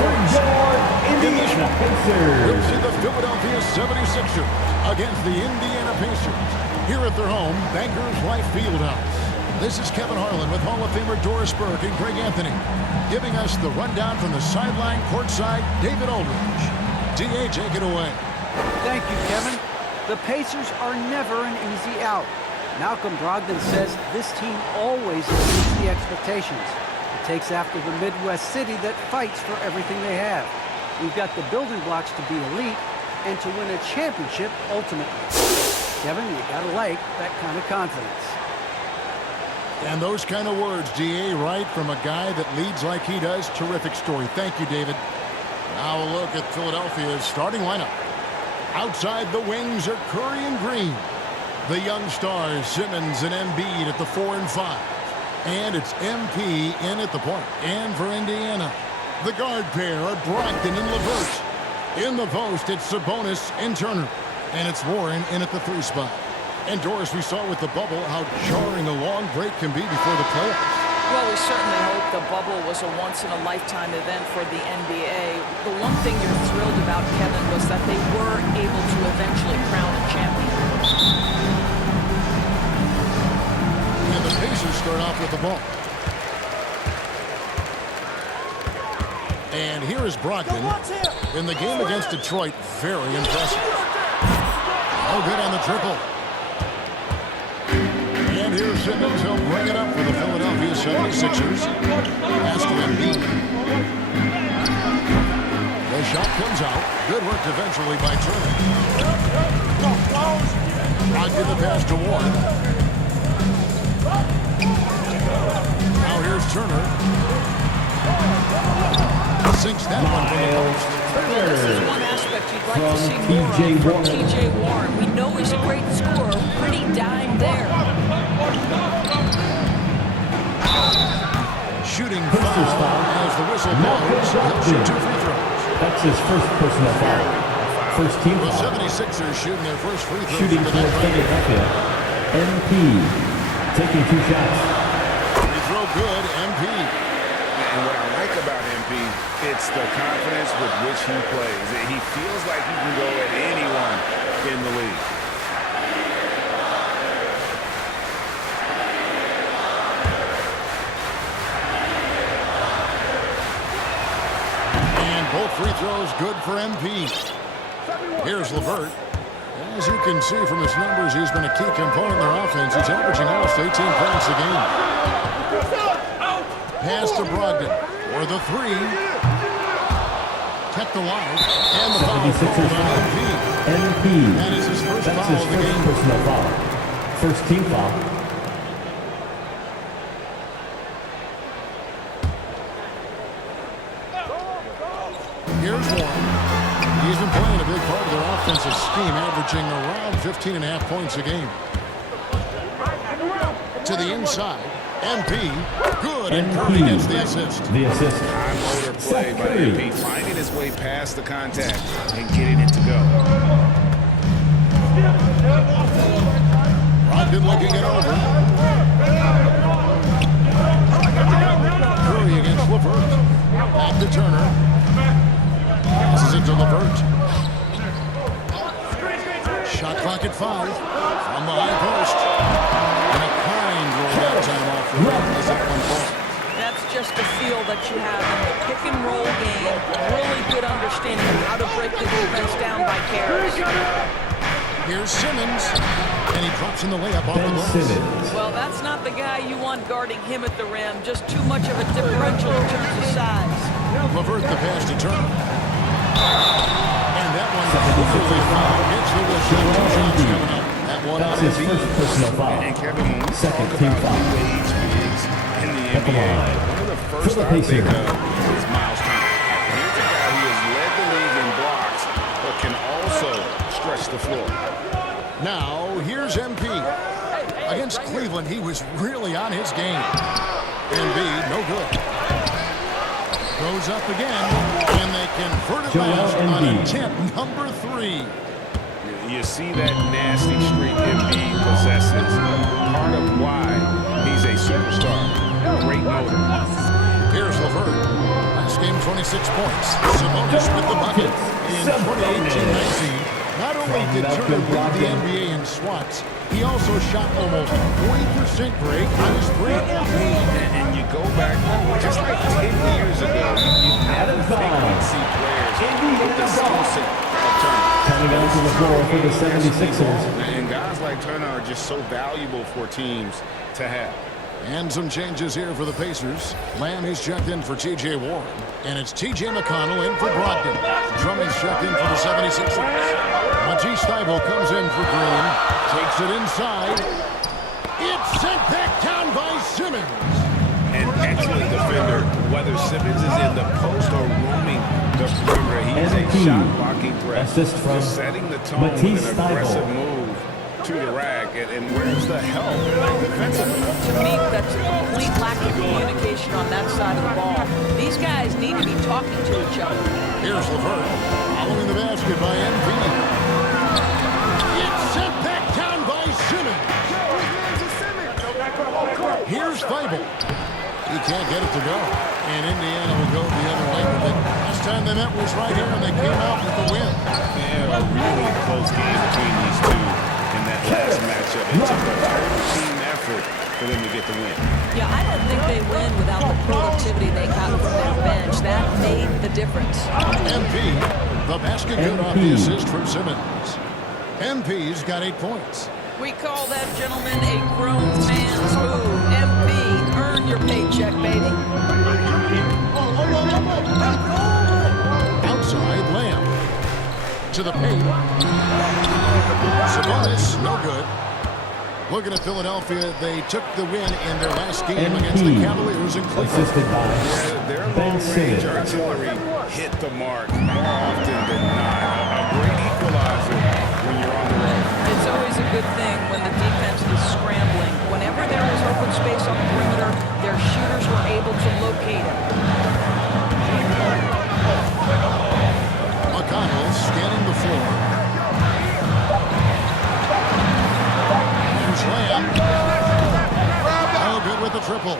points. In this one, we'll see the Philadelphia 76ers against the Indiana Pacers here at their home, Bankers Life Fieldhouse. This is Kevin Harlan with Hall of Famer Doris Burke and Greg Anthony, giving us the rundown from the sideline courtside, David Aldridge. D.A., take it away. Thank you, Kevin. The Pacers are never an easy out. Malcolm Brogdon says this team always exceeds the expectations. It takes after the Midwest city that fights for everything they have. We've got the building blocks to be elite and to win a championship ultimately. Kevin, you gotta like that kind of confidence. And those kind of words, D.A., right from a guy that leads like he does. Terrific story. Thank you, David. Now a look at Philadelphia's starting lineup. Outside the wings are Curry and Green. The young stars, Simmons and Embiid at the 4 and 5. And it's MP in at the point. And for Indiana, the guard pair are Brogdon and LeVert. In the post, it's Sabonis and Turner. And it's Warren in at the 3 spot. And Doris, we saw with the bubble how jarring a long break can be before the playoffs. Well, we certainly hope the bubble was a once-in-a-lifetime event for the NBA. The one thing you're thrilled about, Kevin, was that they were able to eventually crown a champion. And the Pacers start off with the ball. And here is Brogdon. In the game against Detroit, very impressive. Oh, good on the triple. And here's Simmons. He'll bring it up for the Philadelphia 76ers. Pass to Embiid. The shot comes out. Good work eventually by Turner. Brogdon the pass to Warren. Now here's Turner. Sinks that one from the post. This is one aspect you'd like to see more of from T.J. Warren. We know he's a great scorer. Pretty dime there. Shooting foul as the whistle blows. He'll shoot 2 free throws. That's his first personal foul. First team The foul. 76ers shooting their first free throws. Shooting for Philadelphia. MP taking 2 shots. Free throw good, MP. And what I like about MP, it's the confidence with which he plays. He feels like he can go at anyone in the league. And both free throws good for MP. Here's LeVert. As you can see from his numbers, he's been a key component in their offense. He's averaging almost 18 points a game. Pass to Brogdon for the 3. Kept alive. And the foul called on MP. MP. That is his first That's foul his of the first game. personal foul. First team foul. Here's Warren. He's been playing a big part of their offensive scheme, averaging around 15.5 points a game. To the inside. MP, good, and Curry gets the assist. The assist. High motor play by MP, finding his way past the contact and getting it to go. Brogdon looking it over. Curry against LeVert. Back to Turner. Passes it to LeVert. Shot clock at 5. From the high post. And a kind roll out time off the rim as that one falls. That's just a feel that you have in the pick-and-roll game. Really good understanding of how to break the defense down by carries. Here's Simmons. And he drops in the layup off the Ben glass. Simmons. Well, that's not the guy you want guarding him at the rim. Just too much of a differential in terms of size. LeVert the pass to Turner. And that one clearly fouled. Gets the whistle. 2 shots coming up. That one That's on his MP. first personal foul. And Kevin, when we Second talk team about foul. new age bigs in the At the NBA, line. one of the For first the I think Pacers. of is Miles Turner. Here's a guy who has led the league in blocks, but can also stretch the floor. Now, here's MP. Against Cleveland, he was really on his game. Embiid, no good. Goes up again, and they convert it Joel last on Embiid. attempt number 3. You see that nasty streak Embiid possesses. Part of why he's a superstar. Great motor. Here's LeVert. Last game, 26 points. Sabonis with the bucket in 2018-19. Not only did Turner lead the NBA in swats, he also shot almost 40% break on his three. And you go back, just like 10 years ago, you never think we'd see players with the skill set of Turner. Coming onto the floor for the 76ers. And guys like Turner are just so valuable for teams to have. And some changes here for the Pacers. Lamb is checked in for T.J. Warren. And it's T.J. McConnell in for Brogdon. Drummond's checked in for the 76ers. Matisse Thybulle comes in for Green. Takes it inside. It's sent back down by Simmons. An excellent defender, whether Simmons is in the post or roaming the perimeter. He's a shot-blocking threat. Assist from just setting the tone Matisse with an aggressive Thybulle. move to the rack. And where's the help defensively? To me, that's a complete lack of communication on that side of the ball. These guys need to be talking to each other. Here's LeVert. Following the basket by MP. It's sent back down by Simmons. Here's Thybulle. He can't get it to go. And Indiana will go the other way with it. Last time they met was right here, and they came out with the win. Yeah, a really close game between these two in that last matchup. It took a total team effort for them to get the win. Yeah, I don't think they win without the productivity they got from their bench. That made the difference. MP, the basket good off the assist from Simmons. MP's got 8 points. We call that, gentleman, a grown man's move. MP, earn your paycheck, baby. Outside Lamb. To the paint. Sabonis, no good. Looking at Philadelphia, they took the win in their last game against the Cavaliers in Cleveland. Assisted by Their Ben long-range Simmons. artillery hit the mark more often than not. A great equalizer when you're on the road. It's always a good thing when the defense is scrambling. Whenever there was open space on the perimeter, their shooters were able to locate it. McConnell scanning the floor. Here's Lamb. Oh, good with the triple.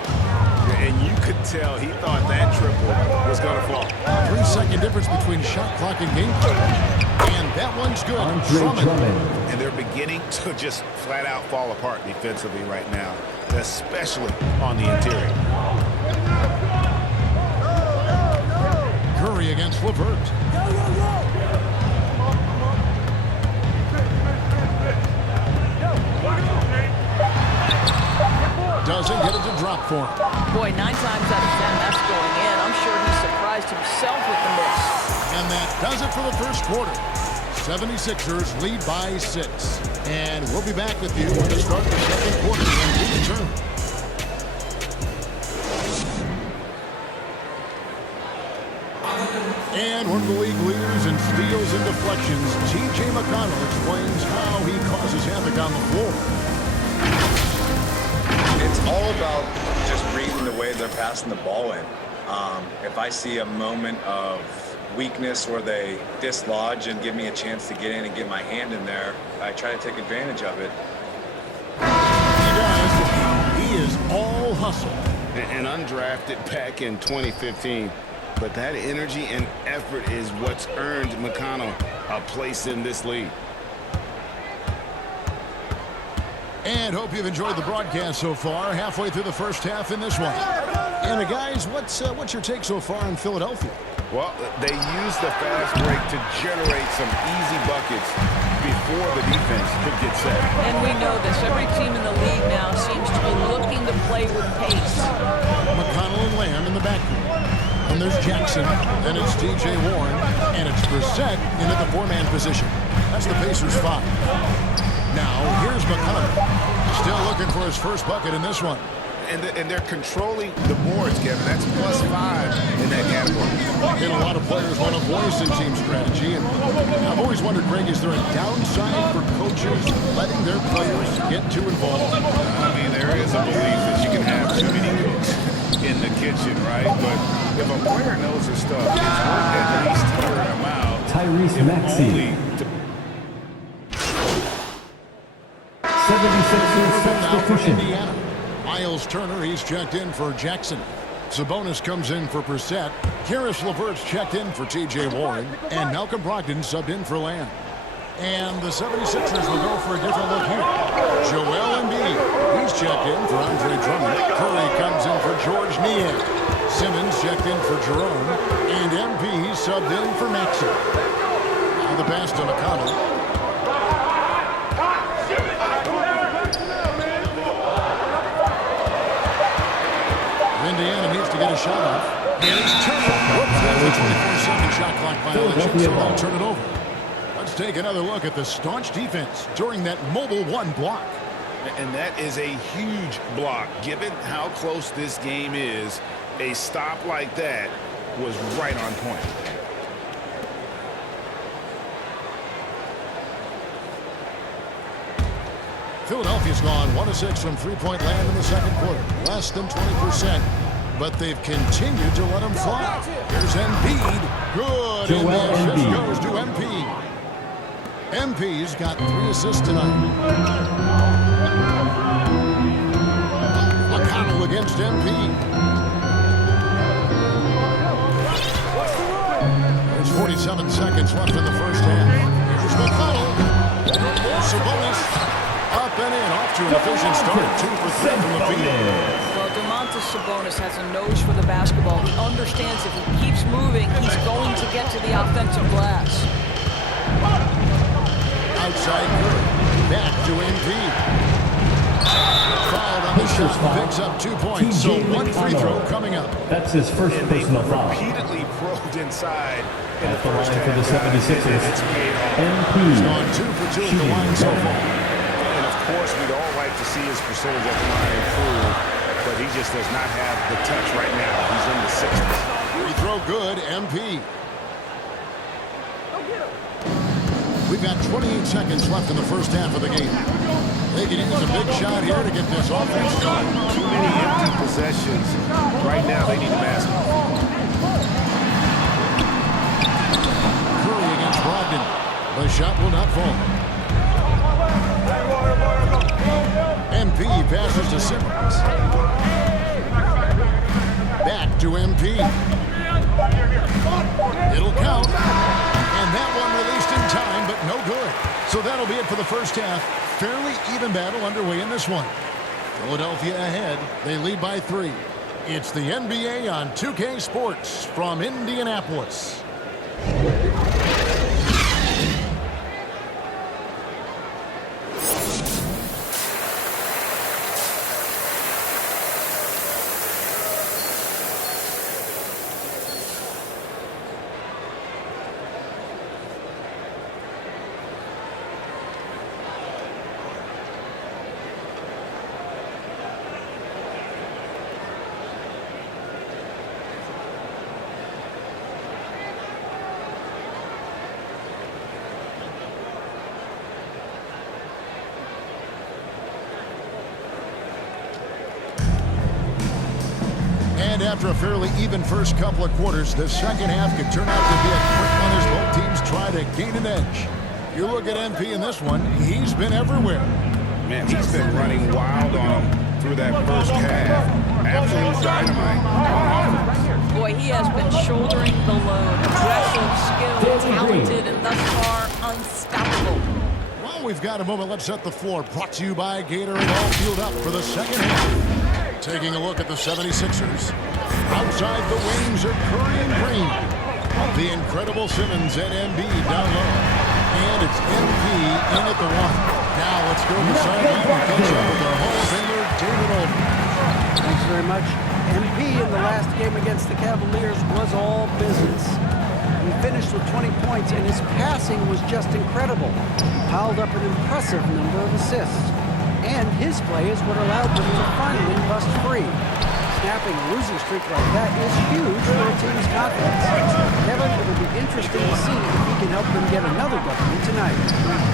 And you could tell he thought that triple was going to fall. 3-second difference between shot clock and game clock. And that one's good. Drummond. And they're beginning to just flat out fall apart defensively right now, especially on the interior. Curry against LeVert. Doesn't get it to drop for him. Boy, 9 times out of 10, that's going in. I'm sure he surprised himself with the miss. And that does it for the first quarter. 76ers lead by 6. And we'll be back with you when we start the second quarter when we return. And one of the league leaders in steals and deflections, T.J. McConnell explains how he causes havoc on the floor. It's all about just reading the way they're passing the ball in. If I see a moment of weakness where they dislodge and give me a chance to get in and get my hand in there, I try to take advantage of it. He does. He is all hustle. And undrafted back in 2015. But that energy and effort is what's earned McConnell a place in this league. And hope you've enjoyed the broadcast so far. Halfway through the first half in this one. And guys, what's your take so far in Philadelphia? Well, they used the fast break to generate some easy buckets before the defense could get set. And we know this. Every team in the league now seems to be looking to play with pace. McConnell and Lamb in the backcourt. And there's Jackson. Then it's T.J. Warren. And it's Brissett into the 4-man position. That's the Pacers' 5. Now, here's McConnell. Still looking for his first bucket in this one. And they're controlling the boards, Kevin. That's +5 in that category. And a lot of players want a voice in team strategy. And I've always wondered, Greg, is there a downside for coaches letting their players get too involved? I mean, there is a belief that you can have too many cooks in the kitchen, right? But if a player knows his stuff, it's worth at least hearing him out. Tyrese Maxey. 76ers Now for substitution. Indiana. Miles Turner, he's checked in for Jackson. Sabonis comes in for Brissett. Karis LeVert's checked in for T.J. Warren. And Malcolm Brogdon subbed in for Lamb. And the 76ers will go for a different look here. Joel Embiid, he's checked in for Andre Drummond. Curry comes in for George Niang. Simmons checked in for Jerome. And MP subbed in for Maxey. Now the pass to McConnell. Indiana needs to get a shot off. Here's Turner. Whoops, that's a 24-second shot clock violation, so they'll turn it over. Let's take another look at the staunch defense during that mobile one block. And that is a huge block. Given how close this game is, a stop like that was right on point. Philadelphia's gone 1 of 6 from three-point land in the second quarter. Less than 20%. But they've continued to let them fly. Here's Embiid. Good. And the assist goes to MP. MP's got 3 assists tonight. McConnell against MP. There's 47 seconds left in the first half. Here's McConnell. Sabonis. Up and in, off to an efficient start. 2 for 3 from the field. Well, Domantas Sabonis has a nose for the basketball. He understands if he keeps moving, he's going to get to the offensive glass. Outside Curry. Back to MP. Fouled on the shot. Picks up 2 points. So 1 free throw coming up. That's his first personal foul. Repeatedly probed inside in At the the first line for the half. 76ers, It's paid off. He's MP. gone 2 for 2 at the line so far. And of course, we'd all like to see his percentage at the line improve, but he just does not have the touch right now. He's in the 60s. Free throw good, MP. We've got 28 seconds left in the first half of the game. They can use a big shot here to get this offense going. Too many empty possessions. Right now, they need a basket. Curry against Brogdon. The shot will not fall. MP passes to Simmons. Back to MP. It'll count. And that one released in time, but no good. So that'll be it for the first half. Fairly even battle underway in this one. Philadelphia ahead. They lead by 3. It's the NBA on 2K Sports from Indianapolis. And after a fairly even first couple of quarters, the second half could turn out to be a quick one as both teams try to gain an edge. You look at MP in this one, he's been everywhere. Man, he's been running wild on him through that first half. Absolute dynamite. Boy, he has been shouldering the load. Aggressive, skilled, talented, and thus far unstoppable. Well, we've got a moment. Let's set the floor. Brought to you by Gatorade, all fueled up for the second half. Taking a look at the 76ers. Outside the wings are Curry and Green. The incredible Simmons and Embiid down low. And it's MP in at the 1. Now let's go to the sideline and catch up with our Hall of Famer, David Olden. Thanks very much. MP in the last game against the Cavaliers was all business. He finished with 20 points, and his passing was just incredible. He piled up an impressive number of assists. And his play is what allowed them to finally bust free. Snapping a losing streak like that is huge for a team's confidence. Kevin, it'll be interesting to see if he can help them get another W tonight.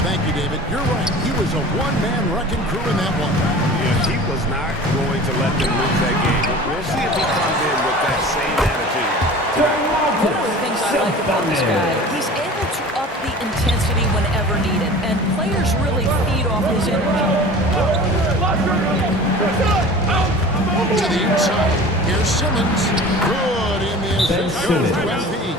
Thank you, David. You're right. He was a one-man wrecking crew in that one. Yeah, he was not going to let them lose that game. We'll see if he comes in with that same attitude tonight. One of the things I like about this guy, he's able to up the intensity whenever needed, and players really feed off his energy. To the inside. Here's Simmons. Good in the assist goes to MP.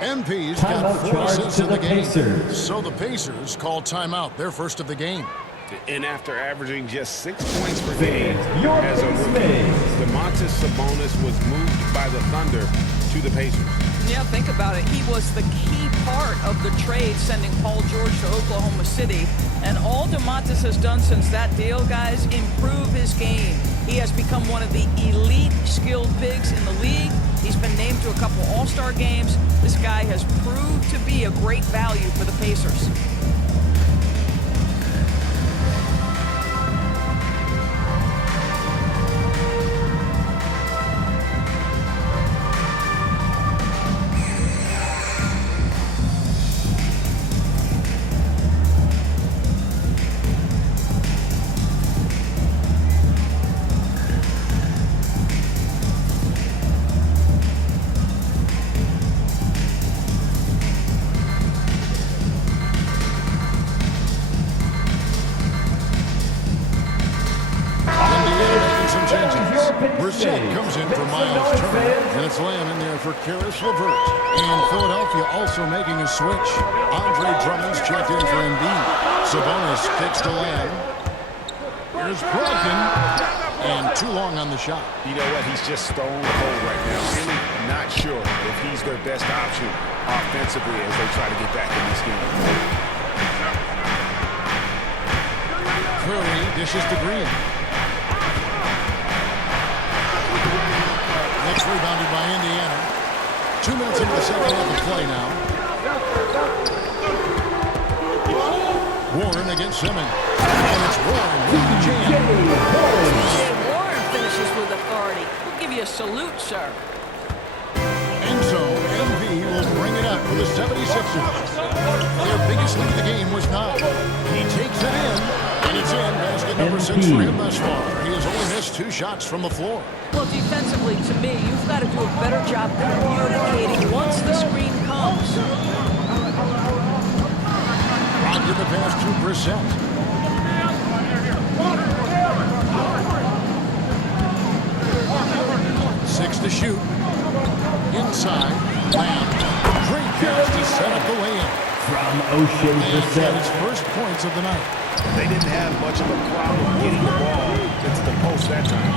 MP's got Timeout 4 charge assists to in the the game. Pacers. So the Pacers call timeout, their first of the game. And after averaging just 6 points per game Your as a rookie, Pacers. Domantas Sabonis was moved by the Thunder to the Pacers. Yeah, think about it. He was the key part of the trade sending Paul George to Oklahoma City. And all Domantas has done since that deal, guys, improve his game. He has become one of the elite skilled bigs in the league. He's been named to a couple All-Star games. This guy has proved to be a great value for the Pacers. Brissett comes in for Miles Turner, and it's Lamb in there for Karis LeVert. And Philadelphia also making a switch. Andre Drummond's checked in for Embiid. Sabonis kicks to Lamb. Here's Brogdon, and too long on the shot. You know what? He's just stone cold right now. Really not sure if he's their best option offensively as they try to get back in this game. Curry dishes to Green. That's rebounded by Indiana. 2 minutes into the second half of play now. Warren against Simmons. And it's Warren with the jam. Warren finishes with authority. We'll give you a salute, sir. And so MV will bring it up for the 76ers. Their biggest lead of the game was 9. He takes it in, and it's in. Basket number 6 for him thus far. He has only missed 2 shots from the floor. Well, defensively, to me, you've got to do a better job communicating once the screen comes. Into the pass to Brissett. Six to shoot. Inside. Lamb. Great pass to set up the lay-in. From O'Shea And got Brissett. his first points of the night. They didn't have much of a problem getting the ball into the post that time.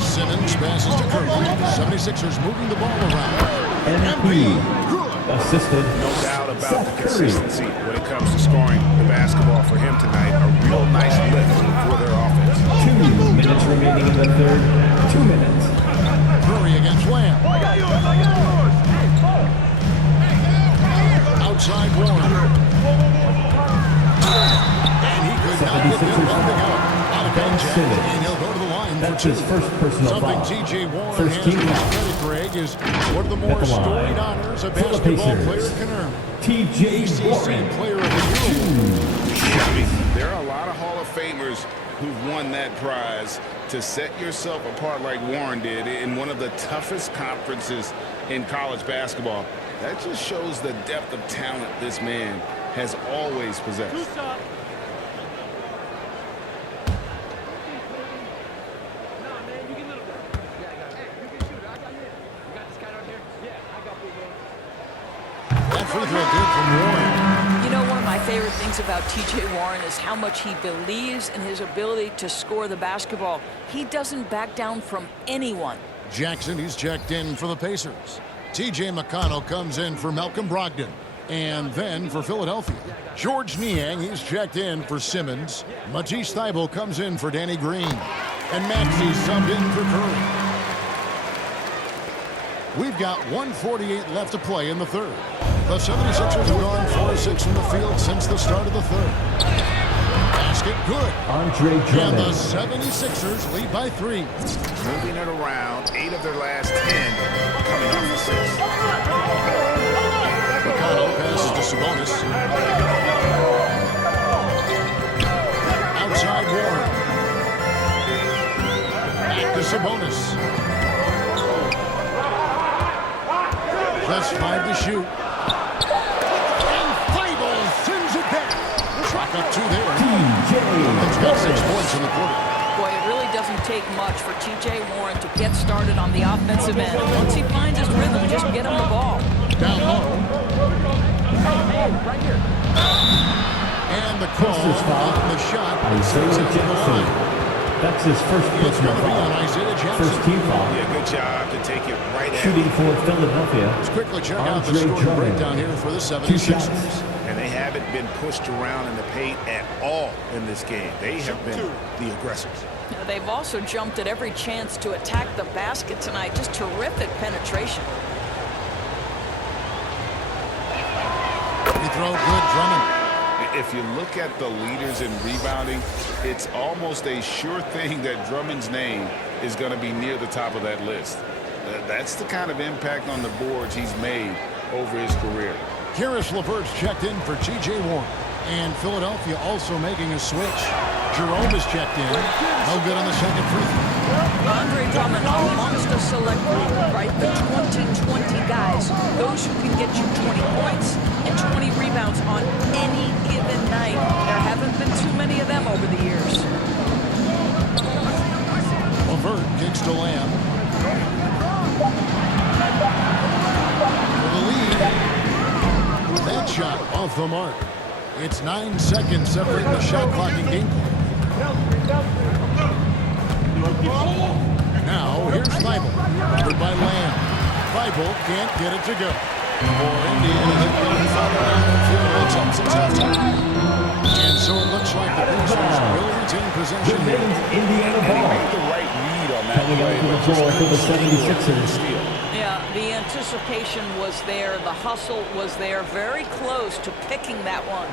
Simmons passes to Curry. 76ers moving the ball around. MP. Good. Assisted. No doubt about Seth the Curry. consistency when it comes to scoring the basketball for him tonight. A real nice lift for their offense. 2 minutes remaining in the third. 2 minutes. Curry against Lamb. Outside Warren. And he could not get them to go. Out of contact. And he'll go to the line That's for 2. his first personal Something foul. T.J. Warren First has team to his foul. credit, Greg, is one of the more At the line. storied honors a For the basketball Pacers. player can earn. T.J. ACC Warren. Player of the Year. I mean, there are a lot of Hall of Famers who've won that prize. To set yourself apart like Warren did in one of the toughest conferences in college basketball, that just shows the depth of talent this man has always possessed. That free throw good from Warren. You know, one of my favorite things about T.J. Warren is how much he believes in his ability to score the basketball. He doesn't back down from anyone. Jackson, he's checked in for the Pacers. T.J. McConnell comes in for Malcolm Brogdon. And then for Philadelphia, George Niang, he's checked in for Simmons. Matisse Thybulle comes in for Danny Green. And Maxey subbed in for Curry. We've got 1:48 left to play in the third. The 76ers have gone 4 of 6 from the field since the start of the third. Basket good. Andre And the Drummond. 76ers lead by 3. Moving it around, 8 of their last 10 coming off of 6. McConnell passes to Sabonis. Outside Warren. Back to Sabonis. Just 5 to shoot. And Thybulle sends it back. Track up 2 there. T.J. It's got 6 points in the quarter. Boy, it really doesn't doesn't take much for T.J. Warren to get started on the offensive end. Once he finds his rhythm, just get him the ball. Down low. And the call on the shot. Isaiah Jackson. That's his first It's going to be on personal Isaiah foul. Jackson. First team foul. Yeah, good job to take it right at Shooting him. for Philadelphia. Let's quickly check out the Andre scoring Drummond. breakdown here for the 2 shots. 76ers. And they haven't been pushed around in the paint at all in this game. They have been the aggressors. Now, they've also jumped at every chance to attack the basket tonight. Just terrific penetration. Free throw, good. Drummond. If you look at the leaders in rebounding, it's almost a sure thing that Drummond's name is going to be near the top of that list. That's the kind of impact on the boards he's made over his career. Karis LeVert's checked in for T.J. Warren. And Philadelphia also making a switch. Jerome is checked in. No good on the second free throw. Andre Drummond amongst a select group, right? The 20-20 guys. Those who can get you 20 points and 20 rebounds on any given night. There haven't been too many of them over the years. LeVert kicks to Lamb. For the lead. That shot off the mark. It's 9 seconds separating the shot clock and game clock. Now, here's Thibault. Covered by Lamb. Thibault can't get it to go. For Indiana, they've gone 5 since halftime. And so it looks like the Pacers will retain possession here. Indiana He ball. made the right read on that Coming play. out to the floor for the 76ers. Yeah, the anticipation was there. The hustle was there. Very close to picking that one.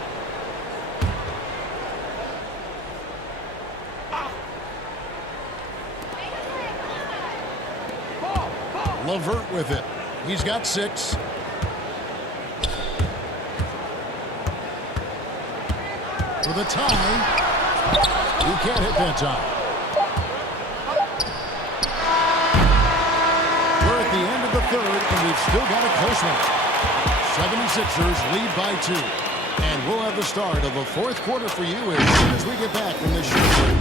LeVert with it. He's got 6. For the tie. He can't hit that time. We're at the end of the third, and we've still got a close one. 76ers lead by 2. And we'll have the start of the fourth quarter for you as soon as we get back from this short break.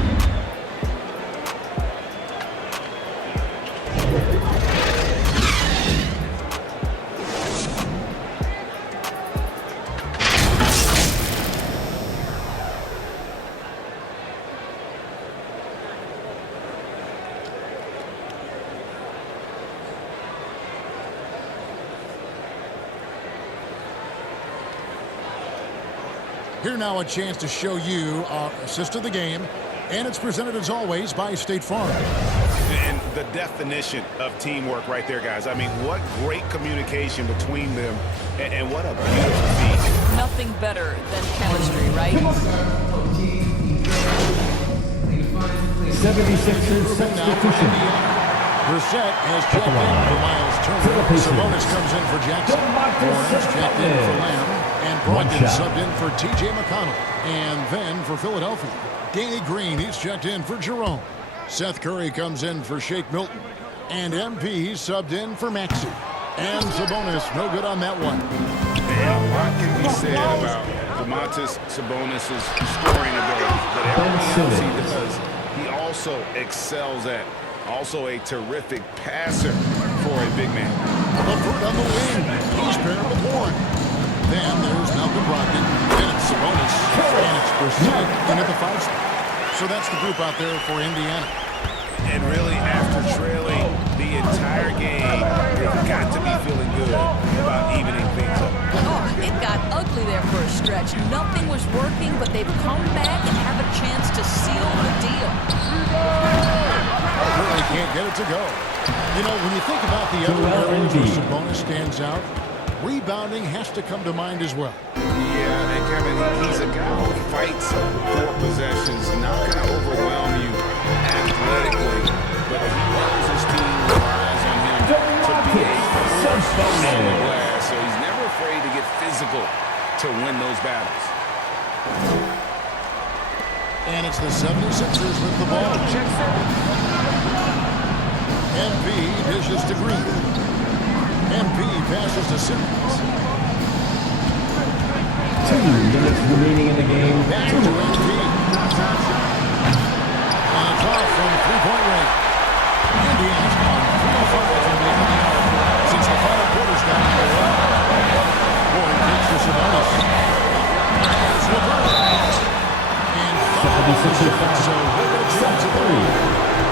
Here now a chance to show you our assist of the game, and it's presented as always by State Farm. And the definition of teamwork right there, guys. I mean, what great communication between them, and what a beautiful feat. Nothing better than chemistry, right? 76ers substitution. Brissett has checked in for Miles Turner. Sabonis comes in for Jackson. Orange checked in for Lamb. And Brogdon subbed in for T.J. McConnell. And then for Philadelphia, Danny Green, he's checked in for Jerome. Seth Curry comes in for Shake Milton. And MP subbed in for Maxey. And Sabonis, no good on that one. And a lot can be said about Domantas Sabonis' scoring ability, but everything else he does, he also excels at. Also a terrific passer for a big man. LeVert on the wing. He's paired with Warren. Then there's Malcolm Brogdon. And it's Sabonis. And it's Brissett into the 5 spot. So that's the group out there for Indiana. And really, after trailing the entire game, they've got to be feeling good about evening things up. Oh, it got ugly there for a stretch. Nothing was working, but they've come back and have a chance to seal the deal. Really can't get it to go. You know, when you think about the other areas where Sabonis stands out, rebounding has to come to mind as well. Yeah, and Kevin, he's a guy who fights for possessions, not going to overwhelm you athletically, but he knows his team relies on him to be a force on the glass, so he's never afraid to get physical to win those battles. And it's the 76ers with the ball. MP dishes to Green. MP passes to Simmons. 2 minutes remaining in the game. Back to MP. And goes off from three-point range. Indiana's on 3-5 from the end of the hour since the final quarter's down to 1. Boyd takes to Sabonis. There's LeVert. And 5 so we're going to jump to 3.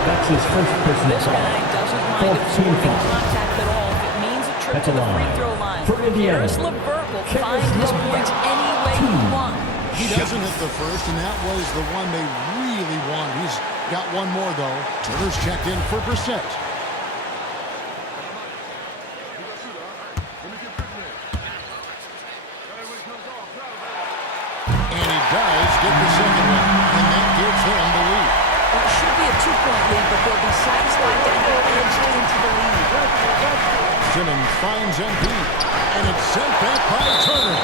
That's his first personal This foul. guy doesn't mind absorbing contact at all if it means a trip to the free throw line. For Indiana. Here's LeVert will find his points any way he wants. He doesn't hit the first, and that was the one they really wanted. He's got one more, though. Turner's checked in for Brissett. And he does get the second one, and that gives him the lead. Well, it should be a 2-point lead, but they'll be satisfied to have edged into the lead. Simmons finds MP, and it's sent back by Turner.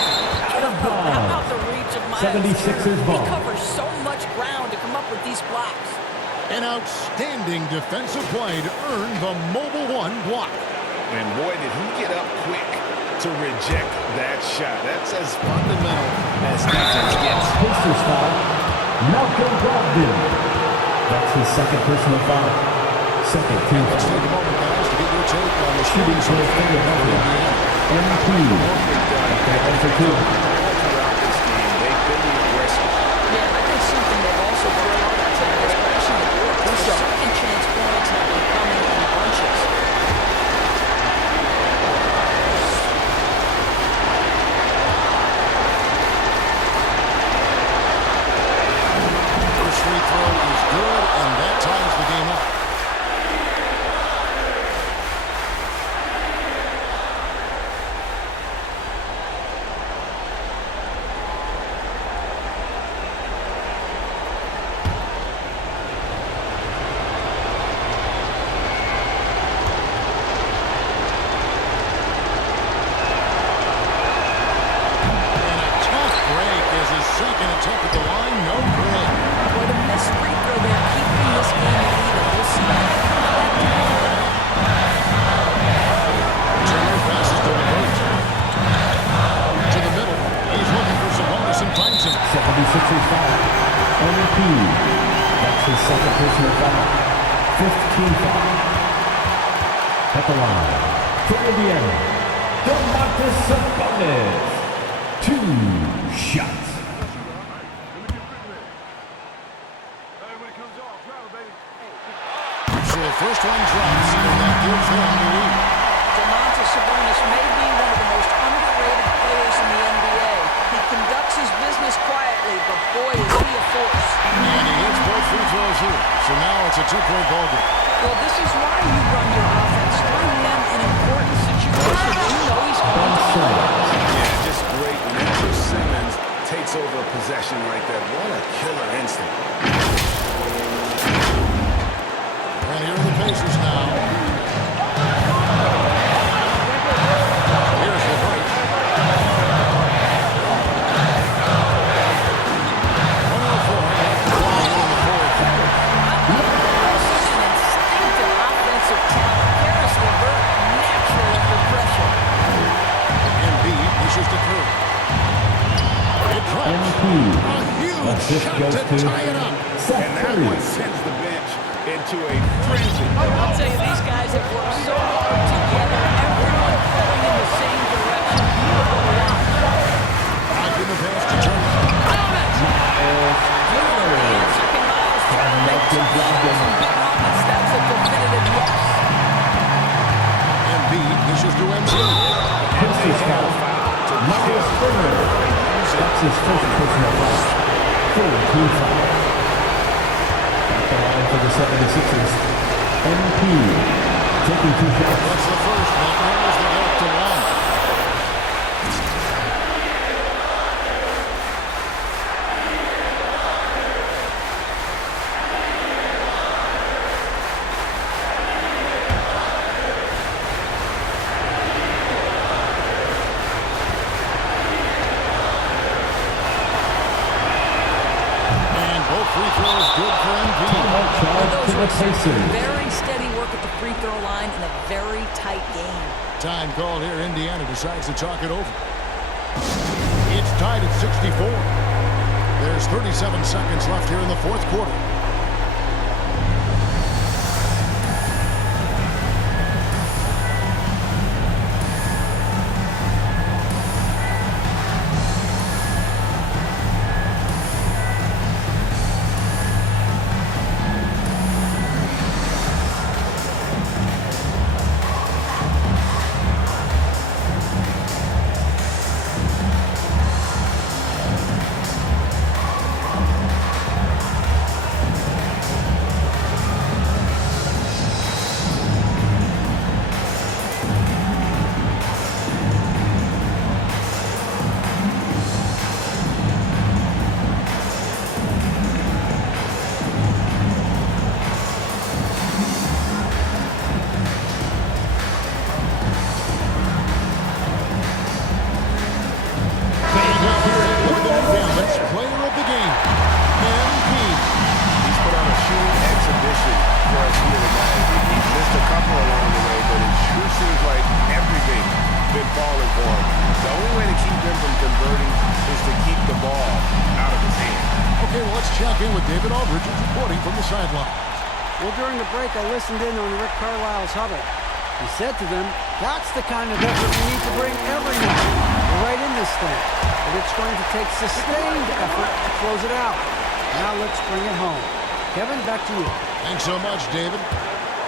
How about the reach of Miles 76ers Turner? ball. He covers so much ground to come up with these blocks. An outstanding defensive play to earn the mobile one block. And boy, did he get up quick to reject that shot. That's as fundamental as defense gets. Pacers foul. Malcolm Brogdon. That's his second personal foul. Second team Let's foul. take a moment, guys, to get your take on the Shooting shooting for Philadelphia. MP. Okay, for 2. Throughout this game, they've been aggressive. Yeah, I think something they've also brought out is crashing the board. These second chance points have been coming in bunches. First free throw is good, and that ties the game up. And a tough break as his second attempt at the line, no good. Well, the missed free throw there, keeping this game even. We'll see how they come back tomorrow. Turner passes to LeVert. To the middle. He's looking for Sabonis and finds him. 76ers foul. MP. That's his second personal foul. 15 foul. At the line. For Indiana. DeMarcus Sabonis. 2 shots. So the first one drops, and that gives him the lead. Domantas Sabonis may be one of the most underrated players in the NBA. He conducts his business quietly, but boy, is he a force. And he hits both free throws here. So now it's a 2-point ballgame. Well, this is why you run your offense through him in important situations. You know he's going to play. Yeah, just great. When Andrew Simmons takes over a possession like that, what a killer instinct. And here are the Pacers now. Here's LeVert. 104 after flying in the fourth. An instinctive offensive talent. Karis LeVert, natural under pressure. Embiid pushes to through. It drops. MP. A huge Assist shot goes to to tie it up. Seth And that Curry. one sends the bench into a frenzy. I'll tell you, these guys have worked so hard together. Everyone pulling in the same direction. Beautiful watch. Back in the pass to Turner. Second Miles Turner makes two shots and big moments. That's a definitive yes. Embiid pushes to MJ. Pacers foul. Miles Turner. That's his first personal foul. 4-2 foul. At the line for the 76ers. MP. Taking 2 shots. That's the first. That narrows the gap to 1. And both free throws good for Embiid. Timeout charge to the Pacers. Very steady work at the free throw line in a very tight game. Time called here. Indiana decides to talk it over. It's tied at 64. There's 37 seconds left here in the fourth quarter. let's check in with David Aldridge, reporting from the sideline. Well, during the break, I listened in on Rick Carlisle's huddle. He said to them, that's the kind of effort we need to bring every night. We're right in this thing, but it's going to take sustained effort to close it out. Now let's bring it home. Kevin, back to you. Thanks so much, David.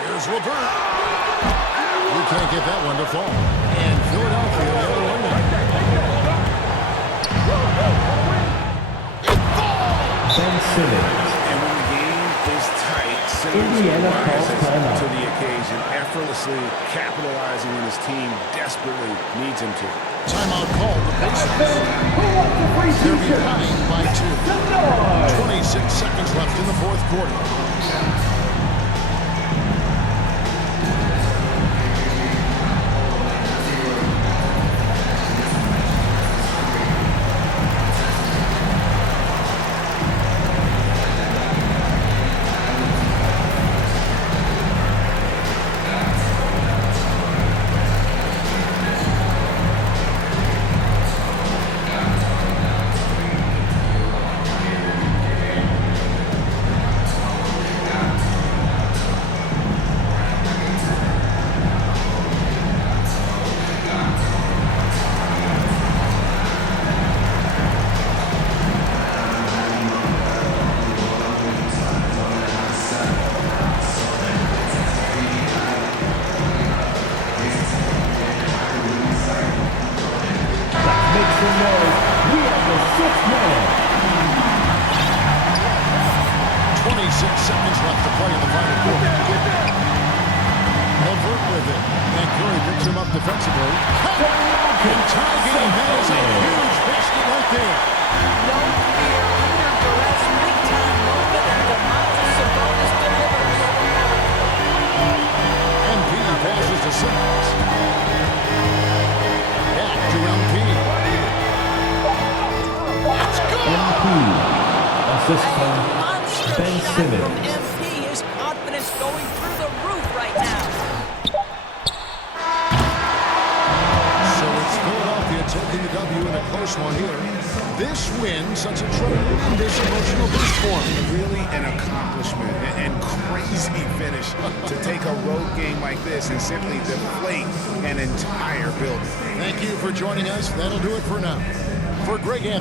Here's LeVert. You can't get that one to fall. And Philadelphia the other way. It falls! Ben Simmons. And when the game is tight, Simmons Indiana calls rises timeout. to the occasion, effortlessly capitalizing when his team desperately needs him to. Timeout called. The Pacers. They're behind by 2. 26 seconds left in the fourth quarter. Make some noise. We have the 6th minute. 26 seconds left to play in the final quarter. LeVert with it. And Curry picks him up defensively. And tie game has a huge basket right there. No fear under duress, big-time moment, and DeMontis Sabonis delivers. MP passes to Simmons. Back to MP. Let's go! MP. Assist from Monster Ben shot Simmons. from MP. His confidence going through the roof right now. So it's Philadelphia taking the W in a close one here. This win, such a tremendous emotional boost for him. Really an accomplishment and crazy finish to take a road game like this and simply deflate an entire building. Thank you for joining us. That'll do it for now. For Greg Anthony.